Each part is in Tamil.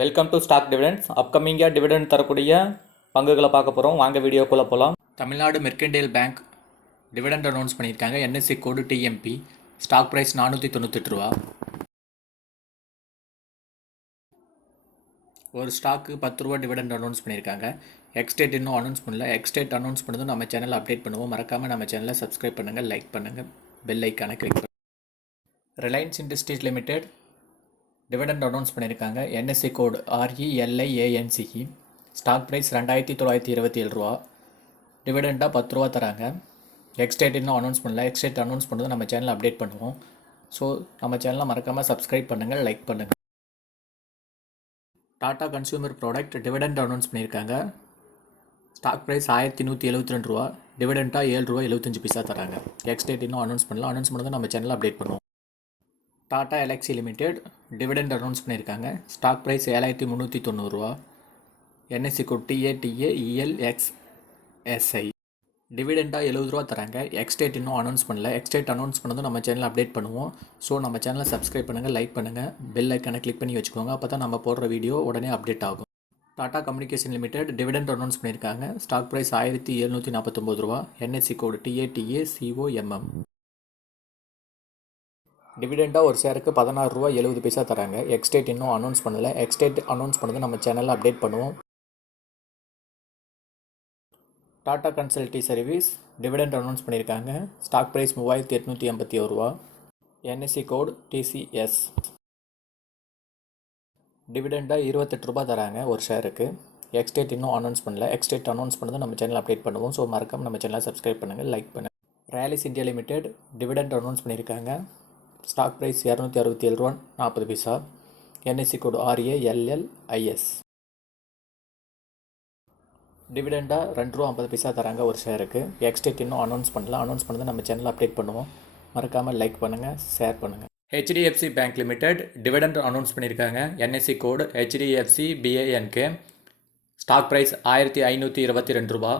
Welcome to stock dividends. அப்கமிங்காக டிவிடெண்ட் தரக்கூடிய பங்குகளை பார்க்க போகிறோம். வாங்க வீடியோக்குள்ளே போகலாம். Tamil Nadu mercantile bank dividend announce பண்ணியிருக்காங்க. NSC code TMB. Stock price 498 ரூபா. ஒரு ஸ்டாக்கு 10 ரூபா டிவிடெண்ட் அனௌன்ஸ் பண்ணியிருக்காங்க. எக்ஸ்டேட் இன்னும் அனௌன்ஸ் பண்ணல. எக்ஸ்டேட் அனௌன்ஸ் பண்ணதும் நம்ம சேனலில் அப்டேட் பண்ணுவோம். மறக்காமல் நம்ம சேனலை சப்ஸ்கிரைப் பண்ணுங்கள், லைக் பண்ணுங்கள், பெல் ஐக்கானை கிளிக் பண்ணுங்கள். Reliance industries limited dividend announce பண்ணியிருக்காங்க. என்எஸ்சி கோடு RELIANCE. ஸ்டாக் ப்ரைஸ் 2927 ரூபா. டிவிடெண்டாக 10 ரூபா தராங்க. எக்ஸ்டேட் இன்னும் அனௌன்ஸ் பண்ணல. எக்ஸ்டேட் அனௌன்ஸ் பண்ணது நம்ம சேனலில் அப்டேட் பண்ணுவோம். ஸோ நம்ம சேனலை மறக்காமல் சப்ஸ்கிரைப் பண்ணுங்கள், லைக் பண்ணுங்கள். Tata consumer product dividend announce பண்ணியிருக்காங்க. ஸ்டாக் ப்ரைஸ் 1172 ரூபா. டிவிடெண்டாக 7 ரூபா 75 பைசா தராங்க. எக்ஸ்டேட் இன்னும் அனௌன்ஸ் பண்ணல. அனௌன்ஸ் பண்ணது நம்ம சேனலில் அப்டேட் பண்ணுவோம். Tata LXI limited dividend announce பண்ணியிருக்காங்க. ஸ்டாக் ப்ரைஸ் 7390 ரூபா. NSC code TATAELXSI. டிவிடெண்டாக 70 ரூபா தராங்க. எக்ஸ்டேட் இன்னும் அனௌன்ஸ் பண்ணல. எக்ஸ்டேட் அனௌன்ஸ் பண்ணதும் நம்ம சேனலில் அப்டேட் பண்ணுவோம். ஸோ நம்ம சேனலை சப்ஸ்கிரைப் பண்ணுங்கள், லைக் பண்ணுங்கள், பெல் ஐக்கானை கிளிக் பண்ணி வச்சுக்கோங்க. அப்போ தான் நம்ம போடுற வீடியோ உடனே அப்டேட் ஆகும். Tata communication limited dividend announce பண்ணியிருக்காங்க. ஸ்டாக் ப்ரைஸ் 1749 ரூபா. என்எஸ்சி கோடு TATACOMM. டிவிடெண்டாக ஒரு ஷேருக்கு 16 ரூபா 70 பைசா தராங்க. எக்ஸ்டேட் இன்னும் அனௌன்ஸ் பண்ணல. எக்ஸ்டேட் அனௌன்ஸ் பண்ணது நம்ம சேனலில் அப்டேட் பண்ணுவோம். டாடா கன்சல்டி சர்வீஸ் டிவிடெண்ட் அனௌன்ஸ் பண்ணியிருக்காங்க. ஸ்டாக் ப்ரைஸ் 3881 ரூபா. NSC code TCS. டிவிடெண்டாக 28 ரூபா தராங்க ஒரு ஷேருக்கு. எக்ஸ்டேட் இன்னும் அனௌன்ஸ் பண்ணல. எக்ஸ்டேட் அனௌன்ஸ் பண்ணது நம்ம சேனலில் அப்டேட் பண்ணுவோம். ஸோ மறக்காம நம்ம சேனலை சப்ஸ்கிரைப் பண்ணுங்கள், லைக் பண்ணுங்கள். ரேலிஸ் இந்தியா லிமிடெட் டிவிடெண்ட் அனௌன்ஸ் பண்ணியிருக்காங்க. ஸ்டாக் ப்ரைஸ் 267 ரூபா 40 பைசா. என்எஸ்சி கோடு RALLIS. டிவிடெண்டாக 2 ரூபா 50 பைசா தராங்க ஒரு ஷேருக்கு. எக்ஸ்டேட் இன்னும் அனௌன்ஸ் பண்ணல. அனௌன்ஸ் பண்ணது நம்ம சேனலில் அப்டேட் பண்ணுவோம். மறக்காமல் லைக் பண்ணுங்கள், ஷேர் பண்ணுங்கள். HDFC bank limited dividend announce பண்ணியிருக்காங்க. என்எஸ்சி கோடு HDFC BANK. ஸ்டாக் ப்ரைஸ் 1522 ரூபா.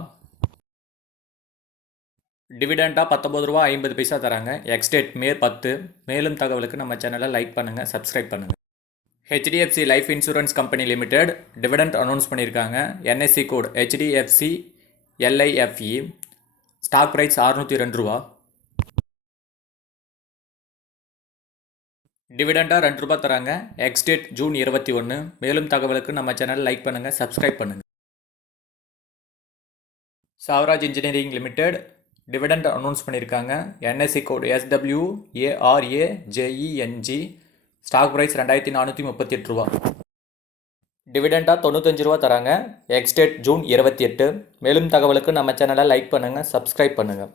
டிவிடெண்டாக 19 ரூபா 50 பைசா தராங்க. எக்ஸ்டேட் மே 10. மேலும் தகவலுக்கு நம்ம சேனலை லைக் பண்ணுங்கள், சப்ஸ்கிரைப் பண்ணுங்கள். HDFC life insurance company limited dividend announce பண்ணியிருக்காங்க. NSC code HDFC LIFE. Stock price 602 ரூபா. டிவிடெண்டாக 2 ரூபா தராங்க. Ex date June 21. மேலும் தகவலுக்கு நம்ம சேனலை லைக் பண்ணுங்கள், சப்ஸ்கிரைப் பண்ணுங்கள். Swaraj engineering limited dividend announce பண்ணியிருக்காங்க. NSC code SWARAJENG. Stock price 2438 ரூபா. டிவிடெண்டாக 95 ரூபா தராங்க. Ex date June 28. மேலும் தகவலுக்கு நம்ம சேனலை லைக் பண்ணுங்கள், சப்ஸ்கிரைப் பண்ணுங்கள்.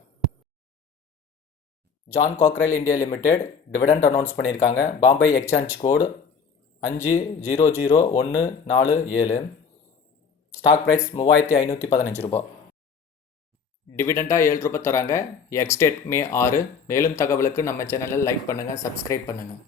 John Cockerill India limited dividend announce பண்ணியிருக்காங்க. பாம்பே எக்ஸ்சேஞ்ச் கோடு 500147. ஸ்டாக் ப்ரைஸ் 3515 ரூபா. டிவிடெண்டாக 7 ரூபா தராங்க. எக்ஸ்டேட் மே 6. மேலும் தகவலுக்கு நம்ம சேனலை லைக் பண்ணுங்கள், சப்ஸ்கிரைப் பண்ணுங்கள்.